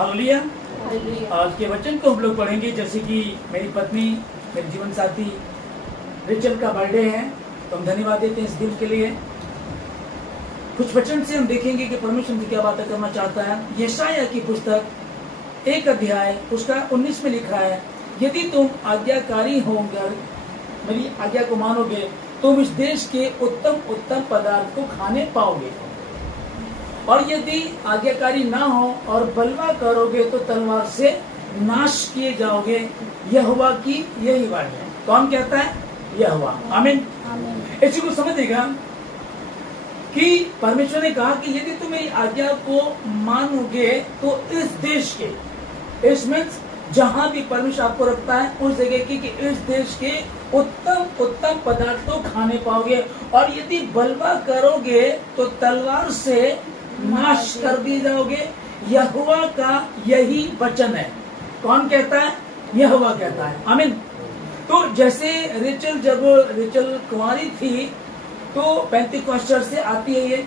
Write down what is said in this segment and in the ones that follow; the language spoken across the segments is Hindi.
हालेलुया। आज के वचन को हम लोग पढ़ेंगे। जैसे कि मेरी पत्नी, मेरे जीवन साथी रिचल का बर्थडे है, तो हम धन्यवाद देते हैं इस दिन के लिए। कुछ वचन से हम देखेंगे कि परमेश्वर जी क्या बातें करना चाहता है। यशायाह की पुस्तक 1 अध्याय उसका 19 में लिखा है, यदि तुम आज्ञाकारी होंगे, मेरी आज्ञा को मानोगे, तुम इस देश के उत्तम उत्तम पदार्थ को खाने पाओगे, और यदि आज्ञाकारी ना हो और बलवा करोगे तो तलवार से नाश किए जाओगे। यहोवा की यही वाणी है। कौन कहता है? यहोवा। आमीन। इसी को समझेगा कि परमेश्वर ने कहा कि यदि तुम मेरी आज्ञा को मानोगे तो इस देश के, इसमें जहां भी परमेश्वर आपको रखता है उस जगह की, कि इस देश के उत्तम उत्तम पदार्थ को खाने पाओगे, और यदि बलवा करोगे तो तलवार से नाश कर दिए जाओगे। यहोवा का यही वचन है। कौन कहता है? यहोवा कहता है। आमीन। तो जैसे जब रिचल कुंवारी थी तो पेंटिकॉस्टल से आती है ये,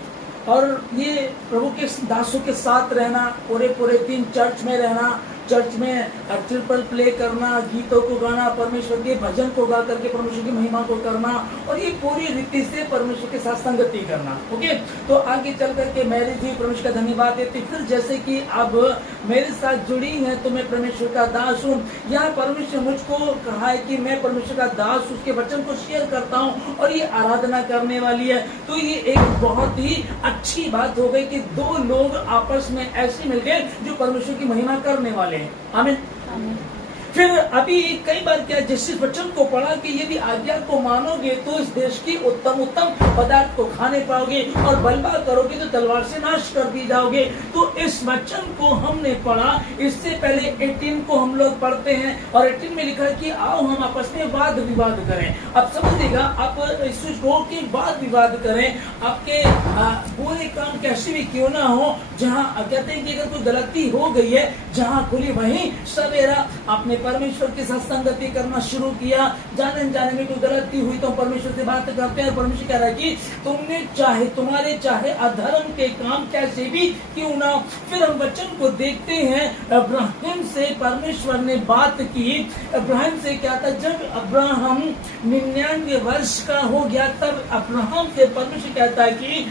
और ये प्रभु के दासों के साथ रहना, पूरे दिन चर्च में रहना, चर्च में ट्रिपल प्ले करना, गीतों को गाना, परमेश्वर के भजन को गा करके परमेश्वर की महिमा को करना, और ये पूरी रीति से परमेश्वर के साथ संगति करना। ओके, तो आगे चल करके मैरिज हुई। परमेश्वर का धन्यवाद देते। फिर जैसे कि अब मेरे साथ जुड़ी है तो मैं परमेश्वर का दास हूँ। यहाँ परमेश्वर मुझको कहा है कि मैं परमेश्वर का दास उसके वचन को शेयर करता हूँ, और ये आराधना करने वाली है। तो ये एक बहुत ही अच्छी बात हो गई कि दो लोग आपस में ऐसे मिल गए जो परमेश्वर की महिमा करने वाले। आमीन। फिर अभी कई बार क्या, जिस वचन को पढ़ा कि यदि आज्ञा को मानोगे तो इस देश की उत्तम उत्तम पदार्थ को खाने पाओगे, और बलवा करोगे तो तलवार से नाश कर दी जाओगे। तो इस वचन को हमने पढ़ा। इससे पहले 18 को हम लोग पढ़ते हैं, और 18 में लिखा है कि आओ हम आपस में वाद विवाद करें। अब समझिएगा, आप इसको के वाद विवाद करें। आपके बुरे काम कैसे भी क्यों ना हो, जहाँ कहते हैं कि अगर कोई गलती हो गई है, जहाँ खुली वहीं सवेरा। आपने परमेश्वर के साथ संगति करना शुरू किया, जाने जाने में कोई गलती हुई तो परमेश्वर से बात करते हैं। परमेश्वर कह रहा है कि तुमने तुम्हारे चाहे अधर्म के काम कैसे भी क्यों ना। फिर हम वचन को देखते हैं, अब्राहम से परमेश्वर ने बात की। अब्राहम से क्या था? जब अब्राहम 99 वर्ष का हो गया, तब अब्राहम से परमेश्वर कहता है कि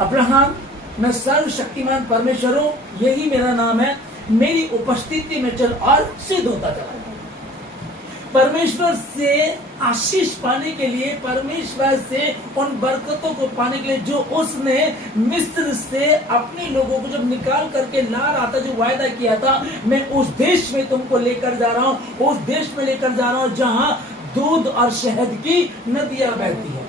अब्राहम, मैं सर्वशक्तिमान परमेश्वर हूँ, यही मेरा नाम है, मेरी उपस्थिति में चल, और सिद्ध होता चला। परमेश्वर से आशीष पाने के लिए, परमेश्वर से उन बरकतों को पाने के लिए जो उसने मिस्र से अपने लोगों को जब निकाल करके ला रहा था, जो वायदा किया था, मैं उस देश में तुमको लेकर जा रहा हूँ, उस देश में लेकर जा रहा हूँ जहाँ दूध और शहद की नदियां बहती है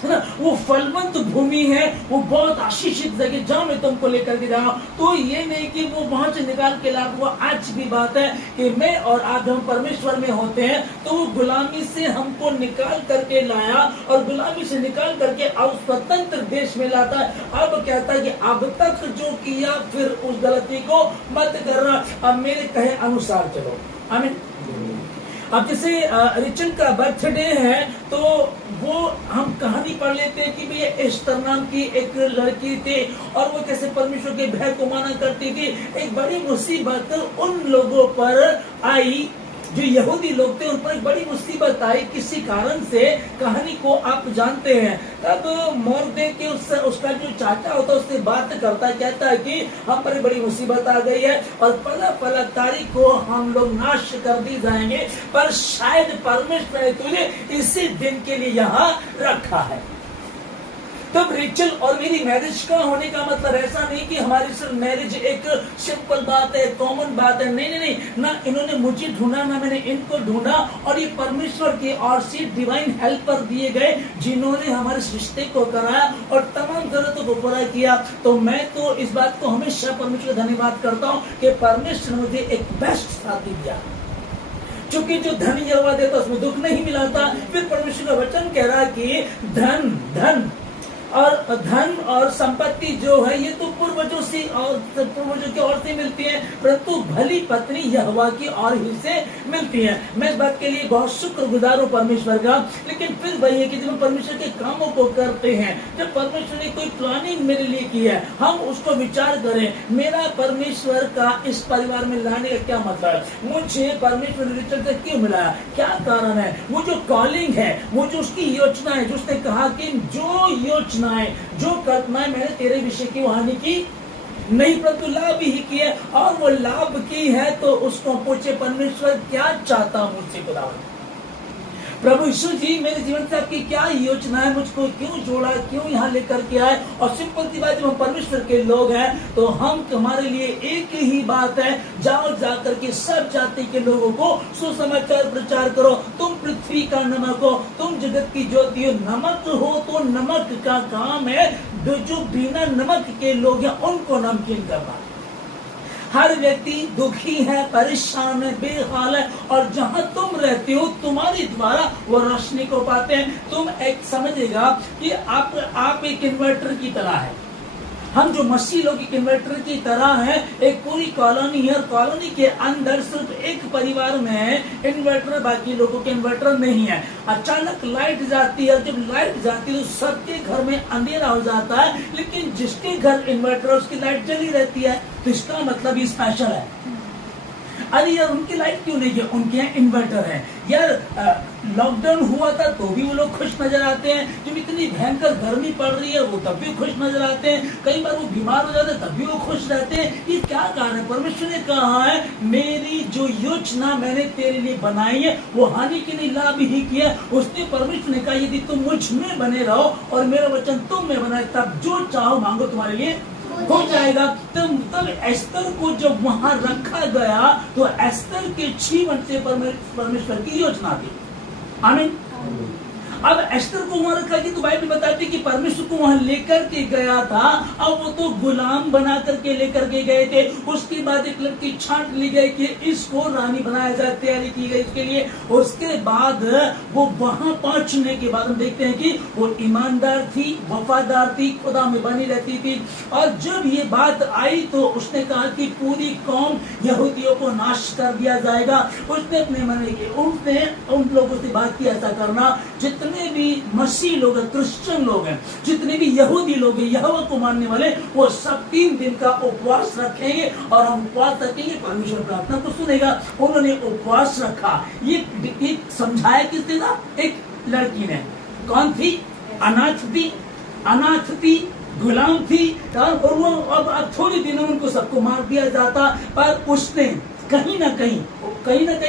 ना। वो फलवंत भूमि है, वो बहुत आशीषित जगह जहाँ मैं तुमको लेकर के जा रहा हूँ। तो ये नहीं कि वो वहां से निकाल के ला। वो आज भी बात है कि मैं और आप हम परमेश्वर में होते हैं, तो वो गुलामी से हमको निकाल करके लाया, और गुलामी से निकाल करके अब स्वतंत्र देश में लाता है। अब कहता है कि अब तक जो किया फिर उस गलती को मत करना, अब मेरे कहे अनुसार चलो। आमीन। अब जैसे रिचल का बर्थडे है, तो वो हम कहानी पढ़ लेते हैं कि भैया एस्तर नाम की एक लड़की थी, और वो कैसे परमेश्वर के भय को माना करती थी। एक बड़ी मुसीबत उन लोगों पर आई, जो यहूदी लोग थे, उन पर एक बड़ी मुसीबत आई किसी कारण से। कहानी को आप जानते हैं। तब मोर्देकै उसका जो चाचा होता है उससे बात करता है, कहता है कि हम पर बड़ी मुसीबत आ गई है, और पला तारीख को हम लोग नाश कर दी जाएंगे, पर शायद परमेश्वर ने तुझे इसी दिन के लिए यहाँ रखा है। तब रिचल और मेरी मैरिज का होने का मतलब ऐसा नहीं कि हमारी सिर्फ मैरिज एक सिंपल बात है, कॉमन बात है। नहीं, ना इन्होंने मुझे ढूंढा, ना मैंने इनको ढूंढा, और ये परमेश्वर की और से डिवाइन हेल्पर दिए गए, जिन्होंने हमारे रिश्ते को कराया और तमाम जरूरतों को पूरा किया। तो मैं तो इस बात को हमेशा परमेश्वर का धन्यवाद करता हूँ कि परमेश्वर ने मुझे एक बेस्ट साथी दिया, क्योंकि जो धन यहोवा देता उसमें दुख नहीं मिलाता। फिर परमेश्वर का वचन कह रहा है कि धन और धन और संपत्ति जो है ये तो पूर्वजों से और पूर्वजों की ओर से मिलती है, परंतु भली पत्नी यहोवा की ओर ही से मिलती है। मैं इस बात के लिए बहुत शुक्रगुजार हूँ परमेश्वर का। लेकिन फिर वही है कि जब हम परमेश्वर के कामों को करते हैं, जब परमेश्वर ने कोई प्लानिंग मेरे लिए की है, हम उसको विचार करें, मेरा परमेश्वर का इस परिवार में लाने का क्या मतलब है, मुझे परमेश्वर रिचर्ड से क्यों मिला है, क्या कारण है, वो जो कॉलिंग है, वो जो उसकी योजना है, जो उसने कहा कि जो योजनाएं जो कल्पनाएं मैंने तेरे विषय की हानि की नहीं परंतु लाभ ही की है, और वो लाभ की है तो उसको पूछे परमेश्वर क्या चाहता मुझसे खुदावंद। प्रभु यीशु जी मेरे जीवन से आपकी क्या योजना है, मुझको क्यों जोड़ा, क्यों यहाँ लेकर के आए। और सिंपल सी बात, जब हम परमेश्वर के लोग हैं तो हम हमारे लिए एक ही बात है, जाओ जाकर के सब जाति के लोगों को सुसमाचार प्रचार करो। तुम पृथ्वी का नमक हो, तुम जगत की ज्योति हो। नमक हो तो नमक का काम है जो बिना नमक के लोग हैं उनको नमकीन करना। हर व्यक्ति दुखी है, परेशान है, बेहाल है, और जहां तुम रहते हो तुम्हारे द्वारा वो रोशनी को पाते हैं। तुम एक समझेगा कि आप एक इन्वर्टर की तरह है, हम जो मसीह लोग एक इन्वर्टर की तरह है। एक पूरी कॉलोनी है और कॉलोनी के अंदर सिर्फ एक परिवार में इन्वर्टर, बाकी लोगों के इन्वर्टर नहीं है। अचानक लाइट जाती है, जब लाइट जाती है तो सबके घर में अंधेरा हो जाता है, लेकिन जिसके घर इन्वर्टर उसकी लाइट जली रहती है। तो इसका मतलब ये स्पेशल है। अरे यार उनकी लाइट क्यों नहीं है, उनके यहाँ इन्वर्टर है। यार लॉकडाउन हुआ था तो भी वो लोग खुश नजर आते हैं, जब इतनी भयंकर गर्मी पड़ रही है वो तब भी खुश नजर आते हैं, कई बार वो बीमार हो जाते हैं तब भी वो खुश रहते हैं। ये क्या कारण है? परमेश्वर ने कहा है मेरी जो योजना मैंने तेरे लिए बनाई है वो हानि के लिए लाभ ही की है। उसने परमेश्वर ने कहा यदि तुम मुझ में बने रहो और मेरा वचन तुम में बनाए तब जो चाहो मांगो तुम्हारे लिए हो जाएगा। तब एस्तर को जब वहां रखा गया तो एस्तर के जीवन से परमेश्वर की योजना थी। आमीन। अब एस्तर को वहां रखा कि तो बाइबल बताती कि परमेश्वर को वहां लेकर के गया था। अब वो तो गुलाम बना करके लेकर के गए थे। उसके बाद एक लड़की छांट ली गई कि इसको रानी बनाया जाए, तैयारी की गई इसके लिए। उसके बाद वो वहां पहुंचने के बाद हम देखते हैं कि वो ईमानदार थी, वफादार थी, खुदा में बनी रहती थी। और जब ये बात आई तो उसने कहा कि पूरी कौम यहूदियों को नाश कर दिया जाएगा। उसने अपने मन में उसने उन लोगों से बात की ऐसा करना, जितने भी मसीह लोग हैं, क्रिश्चियन लोग हैं, जितने भी यहूदी लोग हैं, यहोवा को मानने वाले, वो सब 3 दिन का उपवास रखेंगे और हम उपवास रखेंगे, परमेश्वर प्रार्थना को सुनेगा। उन्होंने उपवास रखा। ये समझाया किसने था? एक लड़की ने। कौन थी? अनाथ थी, गुलाम थी, और वो अब थोड़ी दिनों में उनको सबको मार दिया जाता। पर उसने कहीं ना कहीं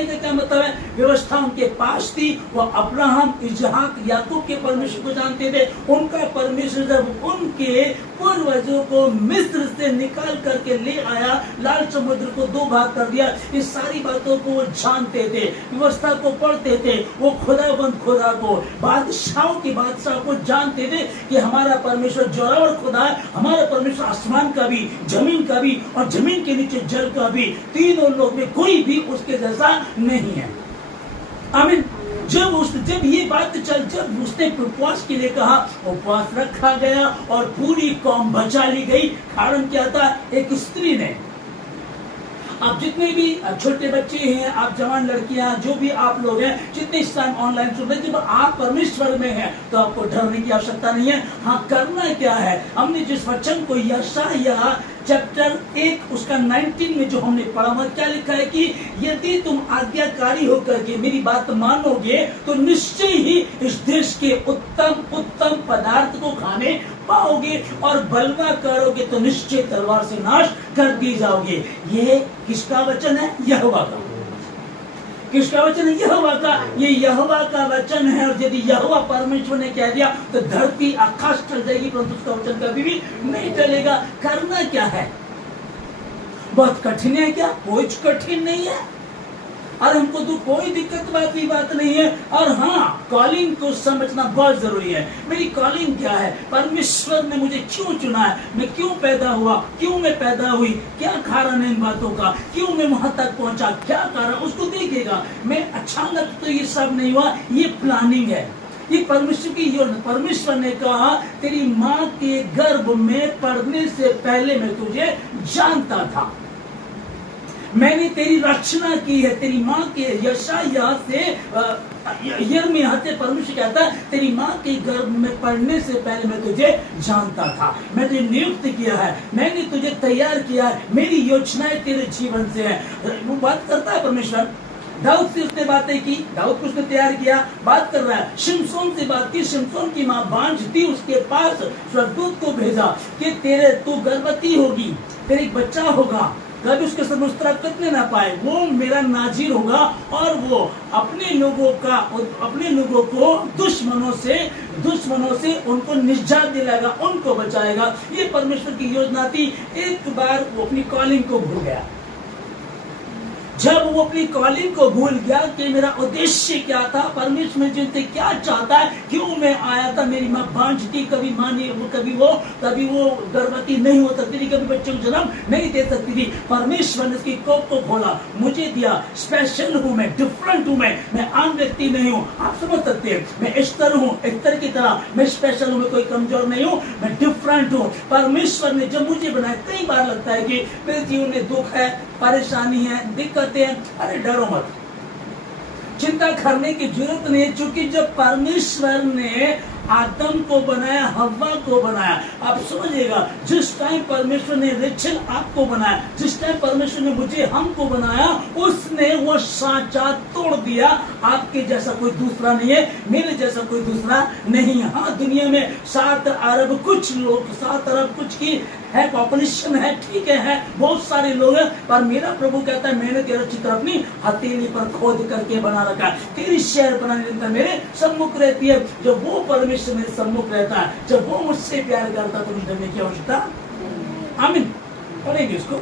का क्या मतलब है, व्यवस्था उनके पास थी। वो अब्राहम, इसहाक, याकूब के परमेश्वर को जानते थे। उनका परमेश्वर जब उनके पूर्वजों को मिस्र से निकाल करके ले आया, लाल समुद्र को 2 भाग कर दिया, इस सारी बातों को वो जानते थे, व्यवस्था को पढ़ते थे। वो खुदा को, बादशाह को जानते थे कि हमारा परमेश्वर जोरावर खुदा है। हमारा परमेश्वर आसमान का भी, जमीन का भी और जमीन के नीचे जल का भी, तीनों लोग में कोई भी उसके जैसा नहीं है। आमीन। जब ये बात जब उसने उपवास के लिए कहा, उपवास रखा गया और पूरी कौम बचा ली गई। कारण क्या था? एक स्त्री ने। आप जितने भी छोटे बच्चे हैं, आप जवान लड़कियां, जो भी आप लोग हैं, जितने इस टाइम ऑनलाइन सुन रहे हैं, जब आप परमेश्वर में हैं तो आपको डरने की आवश्यकता नहीं है। हाँ, करना क्या है? हमने जिस वचन को यशायाह चैप्टर 1 उसका 19 में जो हमने पढ़ा, वह क्या लिखा है कि यदि तुम आज्ञाकारी होकर के मेरी बात मानोगे तो निश्चय ही इस देश के उत्तम पदार्थ को खाने पाओगे, और बलवा करोगे तो निश्चय तलवार से नाश कर दी जाओगे। ये किसका वचन है? यहोवा का। किसका वचन है? यहोवा का। ये यहोवा का वचन है, और यदि यहोवा परमेश्वर ने कह दिया तो धरती आकाश चल जाएगी, परंतु उसका वचन कभी भी नहीं चलेगा। करना क्या है? बहुत कठिन है क्या? कोई कठिन नहीं है। और हमको तो कोई दिक्कत वाली बात नहीं है। और हाँ, कॉलिंग को समझना बहुत जरूरी है। मेरी कॉलिंग क्या है? परमेश्वर ने मुझे क्यों चुना है? मैं क्यों पैदा हुआ? क्यों मैं पैदा हुई? क्या कारण है इन बातों का? क्यों मैं वहां तक पहुंचा? क्या कारण? उसको देखेगा। मैं अचानक तो ये सब नहीं हुआ, ये प्लानिंग है। ये परमेश्वर की योजना। परमेश्वर ने कहा तेरी मां के गर्भ में पड़ने से पहले मैं तुझे जानता था, मैंने तेरी रचना की है। तेरी मां के यशायाह से यिर्मयाह से परमेश्वर कहता है तेरी मां के गर्भ में पड़ने से पहले मैं तुझे जानता था, मैं तुझे नियुक्त किया है, मैंने तुझे तैयार किया है, मेरी योजनाएं तेरे जीवन से है। वो बात करता है परमेश्वर। दाऊद से उसने बातें की, दाऊद को उसने तैयार किया, बात कर रहा है। शिमशोन से बात की, शिमशोन की मां बांझ थी, उसके पास स्वर्गदूत को भेजा कि तेरे तू गर्भवती होगी, तेरे एक बच्चा होगा, कभी उसके सर मुस्कुरा कतने ना पाए, वो मेरा नाजीर होगा और वो अपने लोगों को दुश्मनों से उनको निजात दिलाएगा, उनको बचाएगा। ये परमेश्वर की योजना थी। एक बार वो अपनी कॉलिंग को भूल गया। जब वो अपनी कॉलिंग को भूल गया कि मेरा उद्देश्य क्या था, परमेश्वर जिनसे क्या चाहता है, क्यों मैं आया था। मेरी माँ बांझ थी, कभी कभी वो गर्भवती नहीं हो सकती थी, कभी बच्चे को जन्म नहीं दे सकती थी। परमेश्वर ने उसकी कोख को खोला, मुझे दिया। स्पेशल हूं मैं, डिफरेंट हूं मैं आम व्यक्ति नहीं हूं। आप समझ सकते हैं, मैं एस्तर हूं, एस्तर की तरह मैं स्पेशल हूं, मैं कोई कमजोर नहीं हूं, मैं डिफरेंट हूं। परमेश्वर ने जब मुझे बनाया, कई बार लगता है कि मेरे जीवन में दुख है, परेशानी है, दिक्कतें हैं, अरे डरो मत, चिंता करने की जरूरत नहीं है, क्योंकि जब परमेश्वर ने आदम को बनाया, हव्वा को बनाया, आप समझिएगा, जिस टाइम परमेश्वर ने रेचल आपको बनाया, जिस टाइम परमेश्वर ने मुझे हमको बनाया, उसने वो सांचा तोड़ दिया। आपके जैसा कोई दूसरा नहीं है, मेरे जैसा कोई दूसरा नहीं है। हाँ, दुनिया में 7 अरब कुछ की है पॉपुलेशन है, ठीक है बहुत सारे लोग हैं, पर मेरा प्रभु कहता है मैंने तेरा चित्र अपनी हथेली पर खोद करके बना रखा है। तेरी शहर बनाने मेरे सम्मुख रहती है। जब वो परमेश्वर मेरे सम्मुख रहता है, जब वो मुझसे प्यार करता है, तो मुझे डरने की आवश्यकता। आमीन, पढ़ेंगे इसको।